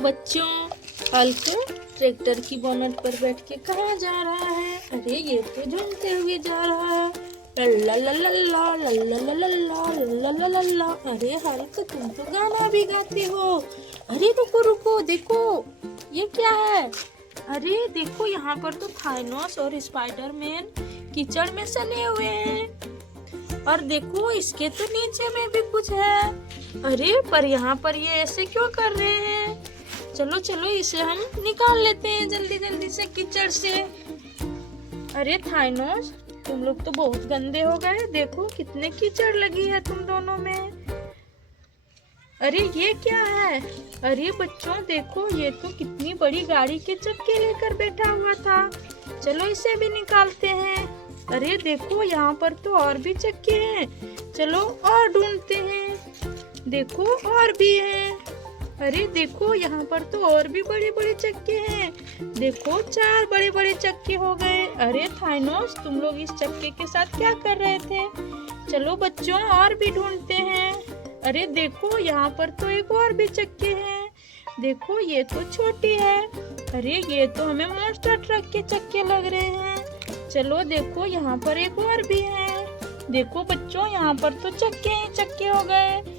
बच्चों, Hulk tractor की bonnet पर बैठ के कहाँ जा रहा है? अरे ये तो झूमते हुए जा रहा है। लल्ला लल्ला लल्ला लल्ला लल्ला लल्ला लल्ला। अरे हल्क, तुम तो गाना भी गाते हो। अरे रुको रुको, देखो ये क्या है? अरे देखो, यहाँ पर तो थाइनोस और स्पाइडरमैन कीचड़ में सने हुए हैं। और देखो, इसके तो नीचे में भी कुछ है। अरे पर यहाँ पर ये ऐसे क्यों कर रहे हैं? चलो चलो, इसे हम निकाल लेते हैं जल्दी जल्दी से कीचड़ से। अरे थाइनोस, तुम लोग तो बहुत गंदे हो गए। देखो कितने कीचड़ लगी है तुम दोनों में। अरे ये क्या है? अरे बच्चों देखो, ये तो कितनी बड़ी गाड़ी के चक्के लेकर बैठा हुआ था। चलो इसे भी निकालते हैं। अरे देखो, यहाँ पर तो और भी चक्के हैं। चलो और ढूंढते हैं। देखो और भी हैं। अरे देखो, यहाँ पर तो और भी बड़े बड़े चक्के हैं। देखो 4 बड़े बड़े चक्के हो गए। अरे थाइनोस, तुम लोग इस चक्के के साथ क्या कर रहे थे? चलो बच्चों, और भी ढूंढते हैं। अरे देखो, यहाँ पर तो एक और भी चक्के हैं। देखो ये तो छोटी है। अरे ये तो हमें मॉन्स्टर ट्रक के चक्के लग रहे हैं। चलो देखो, यहाँ पर एक और भी है। देखो बच्चों, यहाँ पर तो चक्के ही चक्के हो गए।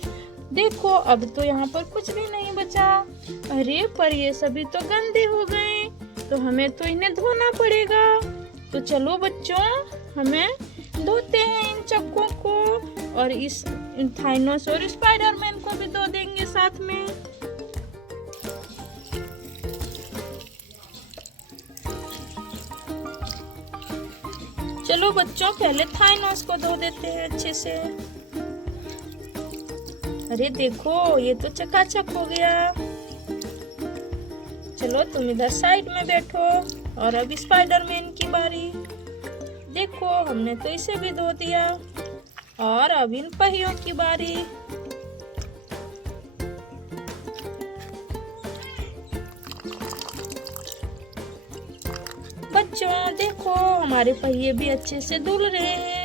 देखो अब तो यहाँ पर कुछ भी नहीं बचा। अरे पर ये सभी तो गंदे हो गए, तो हमें तो इन्हें धोना पड़ेगा। तो चलो बच्चों, हमें धोते हैं इन चक्कों को, और इस थाइनोस और स्पाइडरमैन को भी धो देंगे साथ में। चलो बच्चों, पहले थाइनोस को धो देते हैं अच्छे से। अरे देखो, ये तो चकाचक हो गया। चलो तुम इधर साइड में बैठो, और अब स्पाइडरमैन की बारी। देखो, हमने तो इसे भी धो दिया, और अब इन पहियों की बारी। बच्चों देखो, हमारे पहिए भी अच्छे से धुल रहे हैं।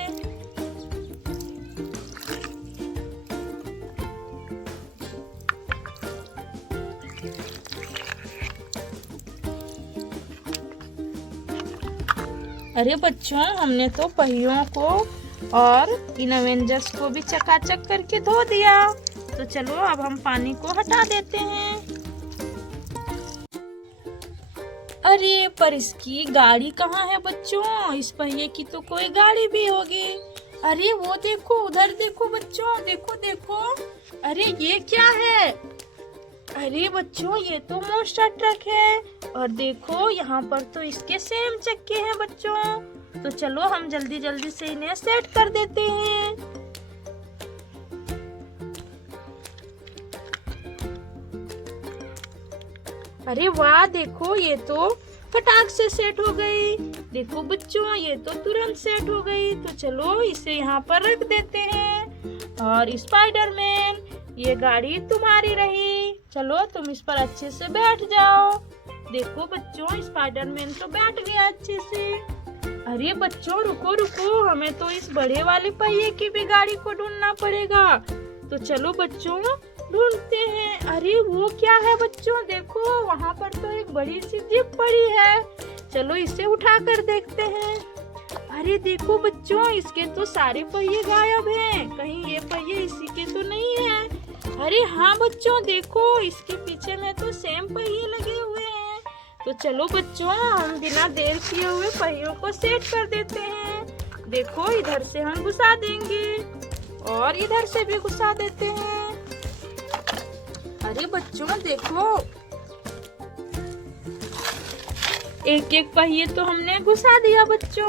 अरे बच्चों, हमने तो पहियों को और इन एवेंजर्स को भी चकाचक करके धो दिया। तो चलो अब हम पानी को हटा देते हैं। अरे पर इसकी गाड़ी कहाँ है बच्चों? इस पहिए की तो कोई गाड़ी भी होगी। अरे वो देखो, उधर देखो बच्चों, देखो देखो। अरे ये क्या है? अरे बच्चों, ये तो मॉन्स्टर ट्रक है। और देखो, यहाँ पर तो इसके सेम चक्के हैं बच्चों। तो चलो हम जल्दी जल्दी से इन्हें सेट कर देते हैं। अरे वाह, देखो ये तो फटाक से सेट हो गई। देखो बच्चों, ये तो तुरंत सेट हो गई। तो चलो इसे यहाँ पर रख देते हैं। और स्पाइडरमैन, ये गाड़ी तुम्हारी रही। चलो तुम इस पर अच्छे से बैठ जाओ। देखो बच्चों, स्पाइडरमैन तो बैठ गया अच्छे से। अरे बच्चों रुको रुको, हमें तो इस बड़े वाले पहिए की भी गाड़ी को ढूंढना पड़ेगा। तो चलो बच्चों, ढूंढते हैं। अरे वो क्या है बच्चों? देखो, वहाँ पर तो एक बड़ी सी जीप पड़ी है। चलो इसे उठा कर देखते हैं। अरे देखो बच्चों, इसके तो सारे पहिए गायब हैं। कहीं ये पहिए इसी के तो नहीं है। अरे हाँ बच्चों, देखो इसके पीछे में तो सेम पहिए लगे हुए हैं। तो चलो बच्चों, हम बिना देर किए हुए पहियों को सेट कर देते हैं। देखो, इधर से हम घुसा देंगे, और इधर से भी घुसा देते हैं। अरे बच्चों देखो, एक एक पहिए तो हमने घुसा दिया बच्चों।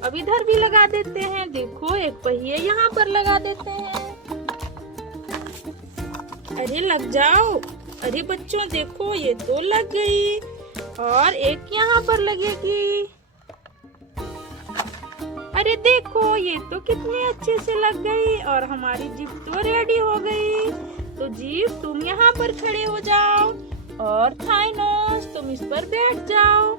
अब इधर भी लगा देते हैं। देखो, एक पहिए यहाँ पर लगा देते हैं। अरे लग जाओ। अरे बच्चों देखो, ये तो लग गई, और एक यहाँ पर लगेगी। अरे देखो, ये तो कितने अच्छे से लग गई, और हमारी जीप तो रेडी हो गई। तो जीप, तुम यहाँ पर खड़े हो जाओ, और थाइनोस तुम इस पर बैठ जाओ।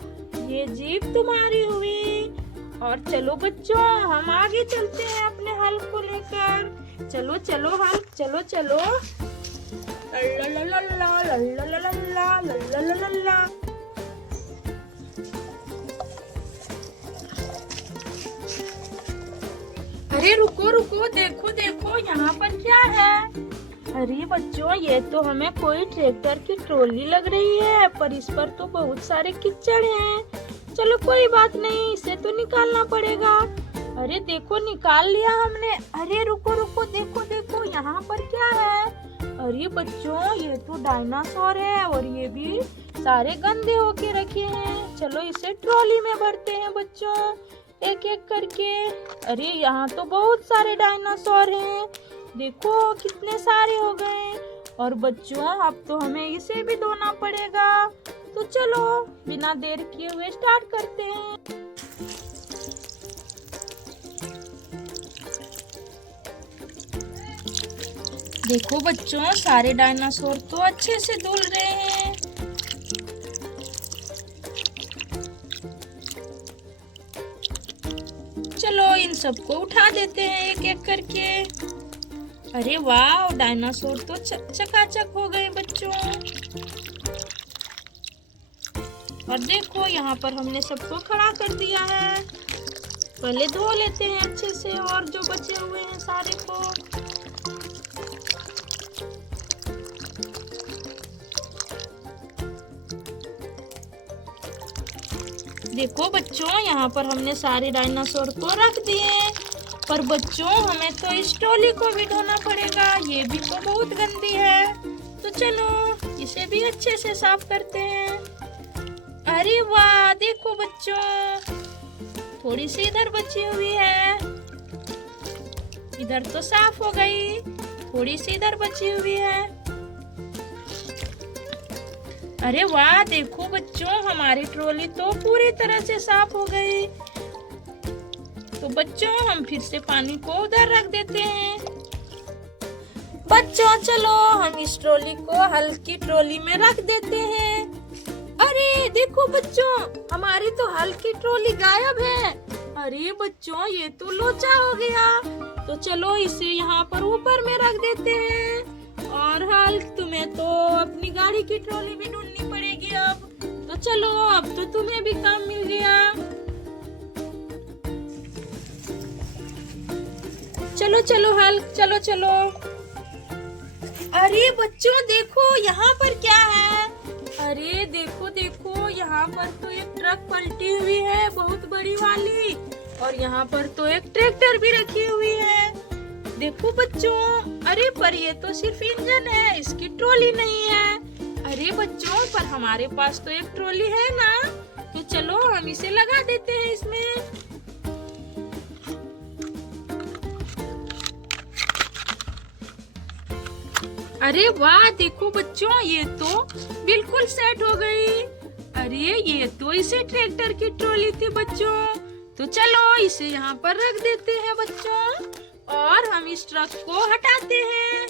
ये जीप तुम्हारी हुई। और चलो बच्चों, हम आगे चलते हैं अपने हल्क को लेकर। चलो चलो हल्क, चलो चलो। ला ला ला ला ला ला ला ला ला। ला ला ला ला ला। अरे रुको रुको, देखो देखो यहाँ पर क्या है। अरे बच्चों, ये तो हमें कोई ट्रैक्टर की ट्रॉली लग रही है, पर इस पर तो बहुत सारे कीचड़ हैं। चलो कोई बात नहीं, इसे तो निकालना पड़ेगा। अरे देखो, निकाल लिया हमने। अरे रुको रुको, देखो देखो यहाँ पर क्या है। अरे बच्चों, ये तो डायनासोर है और ये भी सारे गंदे होके रखे हैं। चलो इसे ट्रॉली में भरते हैं बच्चों, एक एक करके। अरे यहाँ तो बहुत सारे डायनासोर हैं, देखो कितने सारे हो गए। और बच्चों, अब तो हमें इसे भी धोना पड़ेगा। तो चलो बिना देर किए हुए स्टार्ट करते हैं। देखो बच्चों, सारे डायनासोर तो अच्छे से धुल रहे हैं। चलो इन सबको उठा देते हैं एक एक करके। अरे वाह, डायनासोर तो चकाचक हो गए बच्चों। और देखो यहाँ पर हमने सबको खड़ा कर दिया है। पहले धो लेते हैं अच्छे से और जो बचे हुए हैं सारे को। देखो बच्चों, यहाँ पर हमने सारे डायनासोर को रख दिए, पर बच्चों हमें तो इस ट्रॉली को भी धोना पड़ेगा, ये भी तो बहुत गंदी है। तो चलो इसे भी अच्छे से साफ करते हैं। अरे वाह, देखो बच्चों, थोड़ी सी इधर बची हुई है, इधर तो साफ हो गई, थोड़ी सी इधर बची हुई है। अरे वाह, देखो बच्चों, हमारी ट्रॉली तो पूरी तरह से साफ हो गई। तो बच्चों, हम फिर से पानी को उधर रख देते हैं। बच्चों चलो हम इस ट्रॉली को हल्की ट्रॉली में रख देते हैं। अरे देखो बच्चों, हमारी तो हल्की ट्रॉली गायब है। अरे बच्चों, ये तो लोचा हो गया। तो चलो इसे यहाँ पर ऊपर में रख देते हैं। और हल्क, तुम्हें तो अपनी गाड़ी की ट्रॉली भी ढूंढनी पड़ेगी अब। तो चलो, अब तो तुम्हें भी काम मिल गया। चलो चलो हल्क, चलो चलो। अरे बच्चों देखो, यहाँ पर क्या है। अरे देखो देखो, यहाँ पर तो एक ट्रक पलटी हुई है, बहुत बड़ी वाली। और यहाँ पर तो एक ट्रैक्टर भी रखी हुई है। देखो बच्चों, अरे पर ये तो सिर्फ इंजन है, इसकी ट्रॉली नहीं है। अरे बच्चों, पर हमारे पास तो एक ट्रॉली है ना, तो चलो हम इसे लगा देते हैं इसमें। अरे वाह, देखो बच्चों, ये तो बिल्कुल सेट हो गई। अरे ये तो इसे ट्रैक्टर की ट्रॉली थी बच्चों। तो चलो इसे यहाँ पर रख देते हैं बच्चों, और हम इस ट्रक को हटाते हैं,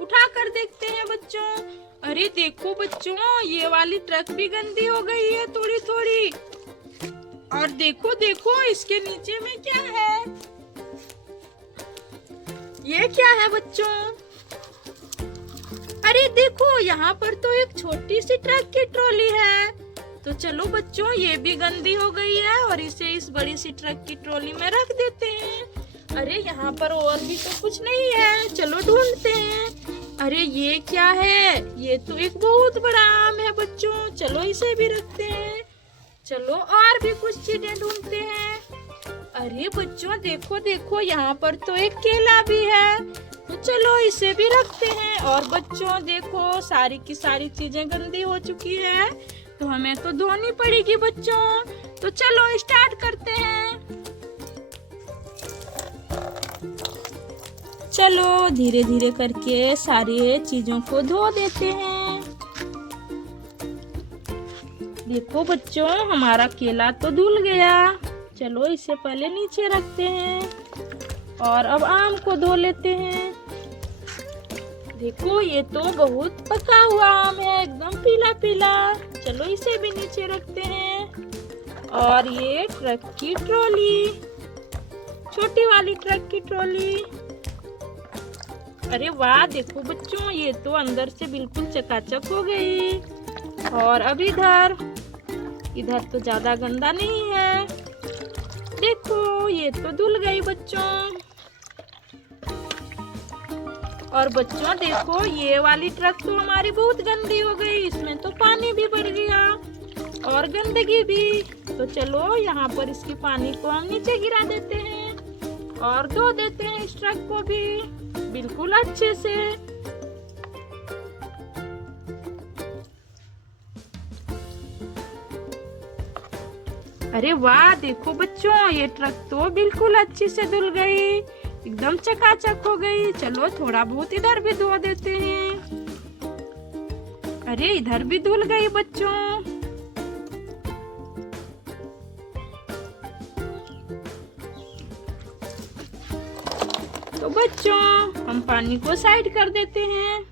उठा कर देखते हैं बच्चों। अरे देखो बच्चों, ये वाली ट्रक भी गंदी हो गई है थोड़ी थोड़ी। और देखो देखो, इसके नीचे में क्या है। ये क्या है बच्चों। अरे देखो, यहाँ पर तो एक छोटी सी ट्रक की ट्रॉली है। तो चलो बच्चों, ये भी गंदी हो गई है और इसे इस बड़ी सी ट्रक की ट्रॉली में रख देते हैं। अरे यहाँ पर और भी तो कुछ नहीं है, चलो ढूंढते हैं। अरे ये क्या है, ये तो एक बहुत बड़ा आम है बच्चों, चलो इसे भी रखते हैं। चलो और भी कुछ चीजें ढूंढते हैं। अरे बच्चों देखो देखो, यहाँ पर तो एक केला भी है, तो चलो इसे भी रखते हैं। और बच्चों देखो, सारी की सारी चीजें गंदी हो चुकी है, तो हमें तो धोनी पड़ेगी बच्चों। तो चलो स्टार्ट करते हैं। चलो धीरे धीरे करके सारी चीजों को धो देते हैं। देखो बच्चों, हमारा केला तो धुल गया। चलो इसे पहले नीचे रखते हैं और अब आम को धो लेते हैं। देखो ये तो बहुत पका हुआ आम है, एकदम पीला पीला। चलो इसे भी नीचे रखते हैं। और ये ट्रक की ट्रॉली, छोटी वाली ट्रक की ट्रॉली। अरे वाह, देखो बच्चों, ये तो अंदर से बिल्कुल चकाचक हो गई। और अब इधर तो ज्यादा गंदा नहीं है। देखो ये तो धुल गई बच्चों। और बच्चों देखो ये वाली ट्रक तो हमारी बहुत गंदी हो गई, इसमें तो पानी भी भर गया और गंदगी भी। तो चलो यहाँ पर इसकी पानी को हम नीचे गिरा देते हैं और धो देते हैं इस ट्रक को भी बिल्कुल अच्छे से। अरे वाह, देखो बच्चों ये ट्रक तो बिल्कुल अच्छे से धुल गई, एकदम चकाचक हो गई। चलो थोड़ा बहुत इधर भी धो देते हैं। अरे इधर भी धुल गई बच्चों। तो बच्चों हम पानी को साइड कर देते हैं।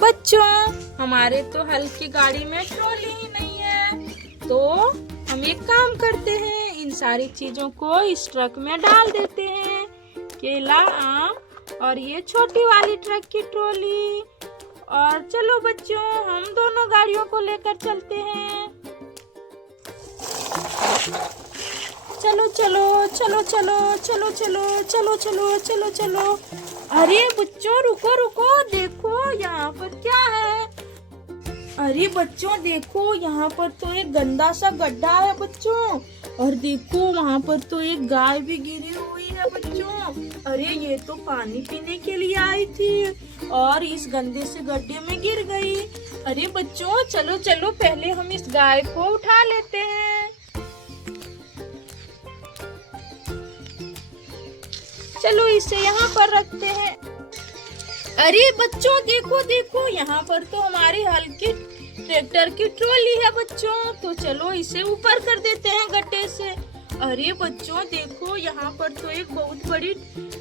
बच्चों हमारे तो हल्की गाड़ी में ट्रॉली ही नहीं है, तो हम एक काम करते हैं, इन सारी चीजों को इस ट्रक में डाल देते हैं। केला, आम और ये छोटी वाली ट्रक की ट्रॉली। और चलो बच्चों हम दोनों गाड़ियों को लेकर चलते हैं। चलो चलो चलो चलो चलो चलो चलो चलो चलो चलो। अरे बच्चों रुको रुको, देखो यहाँ पर क्या है। अरे बच्चों देखो यहाँ पर तो एक गंदा सा गड्ढा है बच्चों। और देखो वहाँ पर तो एक गाय भी गिरी हुई है बच्चों। अरे ये तो पानी पीने के लिए आई थी और इस गंदे से गड्ढे में गिर गई। अरे बच्चों चलो चलो पहले हम इस गाय को उठा लेते हैं। चलो इसे यहाँ पर रखते हैं। अरे बच्चों देखो देखो, यहाँ पर तो हमारी हल्की ट्रैक्टर की ट्रॉली है बच्चों। तो चलो इसे ऊपर कर देते हैं गड्ढे से। अरे बच्चों देखो यहाँ पर तो एक बहुत बड़ी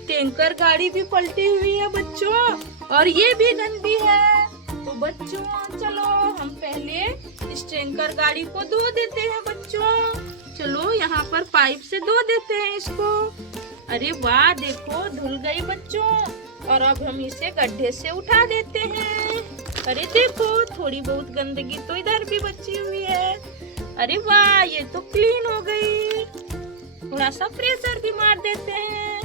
टैंकर गाड़ी भी पलटी हुई है बच्चों, और ये भी गंदी है। तो बच्चों चलो हम पहले इस टैंकर गाड़ी को धो देते हैं बच्चों। चलो यहाँ पर पाइप से धो देते हैं इसको। अरे वाह देखो धुल गई बच्चों। और अब हम इसे गड्ढे से उठा देते हैं। अरे देखो थोड़ी बहुत गंदगी तो इधर भी बची हुई है। अरे वाह ये तो क्लीन हो गई। थोड़ा सा प्रेशर भी मार देते हैं।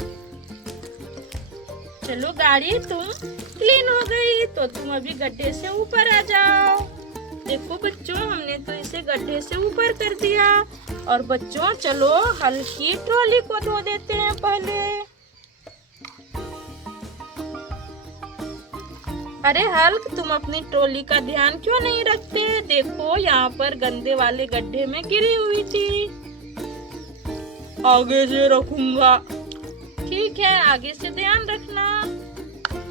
चलो गाड़ी तुम क्लीन हो गई, तो तुम अभी गड्ढे से ऊपर आ जाओ। देखो बच्चों हमने तो इसे गड्ढे से ऊपर कर दिया। और बच्चों चलो हल्की ट्रॉली को धो देते हैं पहले। अरे हल्क तुम अपनी ट्रॉली का ध्यान क्यों नहीं रखते? देखो यहाँ पर गंदे वाले गड्ढे में गिरी हुई थी। आगे से रखूंगा। ठीक है आगे से ध्यान रखना।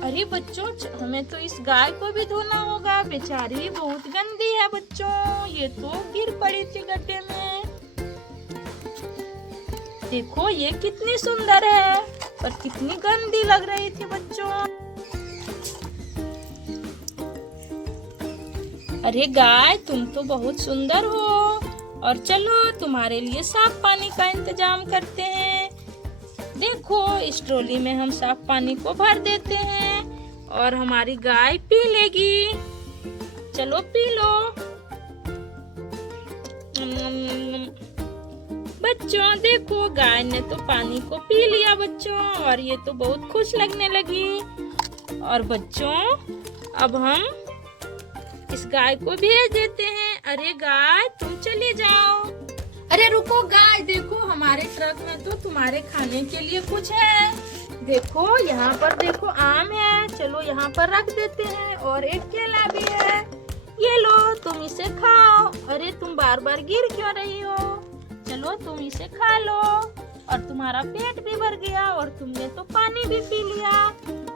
अरे बच्चों हमें तो इस गाय को भी धोना होगा, बेचारी बहुत गंदी है बच्चों। ये तो गिर पड़ी थी गड्ढे में। देखो ये कितनी सुंदर है और कितनी गंदी लग रही थी बच्चों। अरे गाय तुम तो बहुत सुंदर हो, और चलो तुम्हारे लिए साफ पानी का इंतजाम करते हैं। देखो इस ट्रॉली में हम साफ पानी को भर देते हैं और हमारी गाय पी लेगी। चलो पी लो। बच्चों देखो गाय ने तो पानी को पी लिया बच्चों, और ये तो बहुत खुश लगने लगी। और बच्चों अब हम इस गाय को भेज देते हैं। अरे गाय तुम चले जाओ। अरे रुको गाय, देखो हमारे ट्रक में तो तुम्हारे खाने के लिए कुछ है। देखो यहाँ पर देखो आम है, चलो यहाँ पर रख देते हैं। और एक केला भी है, ये लो तुम इसे खाओ। अरे तुम बार बार गिर क्यों रही हो? चलो तुम इसे खा लो। और तुम्हारा पेट भी भर गया और तुमने तो पानी भी पी लिया।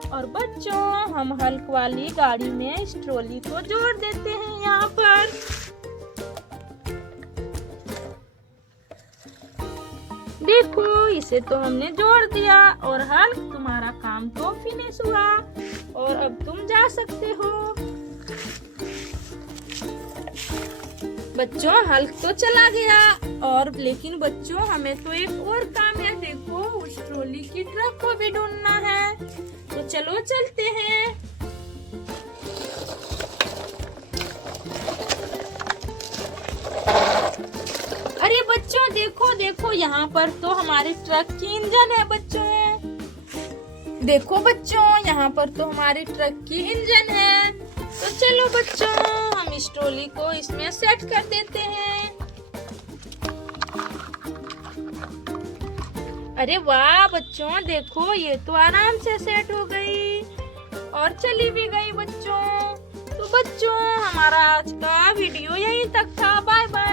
और बच्चों हम हल्क वाली गाड़ी में इस ट्रॉली को जोड़ देते हैं यहाँ पर। देखो इसे तो हमने जोड़ दिया और हल्क तुम्हारा काम तो फिनिश हुआ और अब तुम जा सकते हो। बच्चों हल्क तो चला गया, और लेकिन बच्चों हमें तो एक और काम है। देखो उस ट्रॉली की ट्रक को भी ढूंढना है, तो चलो चलते हैं। यहाँ पर तो हमारे ट्रक की इंजन है बच्चों। देखो बच्चों, यहाँ पर तो हमारे ट्रक की इंजन है। तो चलो बच्चों, हम इस ट्रॉली को इसमें सेट कर देते हैं। अरे वाह बच्चों, देखो ये तो आराम से सेट हो गई और चली भी गई बच्चों। तो बच्चों, हमारा आज का वीडियो यहीं तक था। Bye bye.